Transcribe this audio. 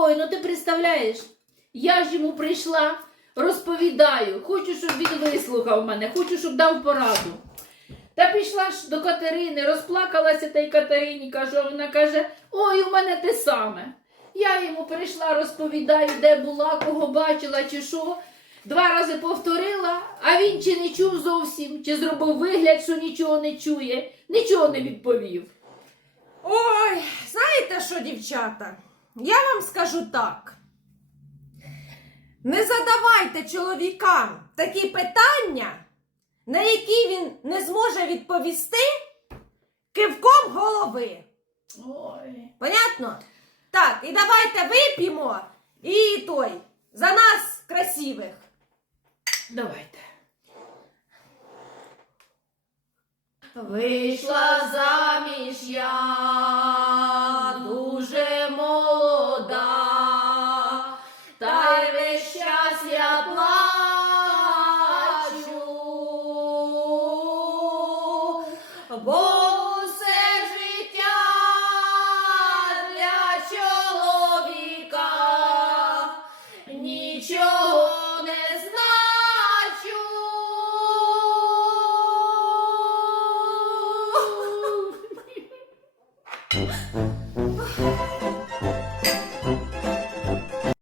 Ой, ну ти представляєш, я ж йому прийшла, розповідаю, хочу, щоб він вислухав мене, хочу, щоб дав пораду. Та пішла ж до Катерини, розплакалася та й Катерині, кажу, а вона каже: Ой, у мене те саме. Я йому прийшла, розповідаю, де була, кого бачила, чи що. Два рази повторила, а він чи не чув зовсім, чи зробив вигляд, що нічого не чує, нічого не відповів. Ой, знаєте що, дівчата? Я вам скажу так. Не задавайте чоловікам такі питання, на які він не зможе відповісти кивком голови. Ой. Понятно? Так, і давайте вип'ємо і той за нас красивих. Давайте. Вийшла заміж я весь час бо все життя для чоловіка нічого не значу.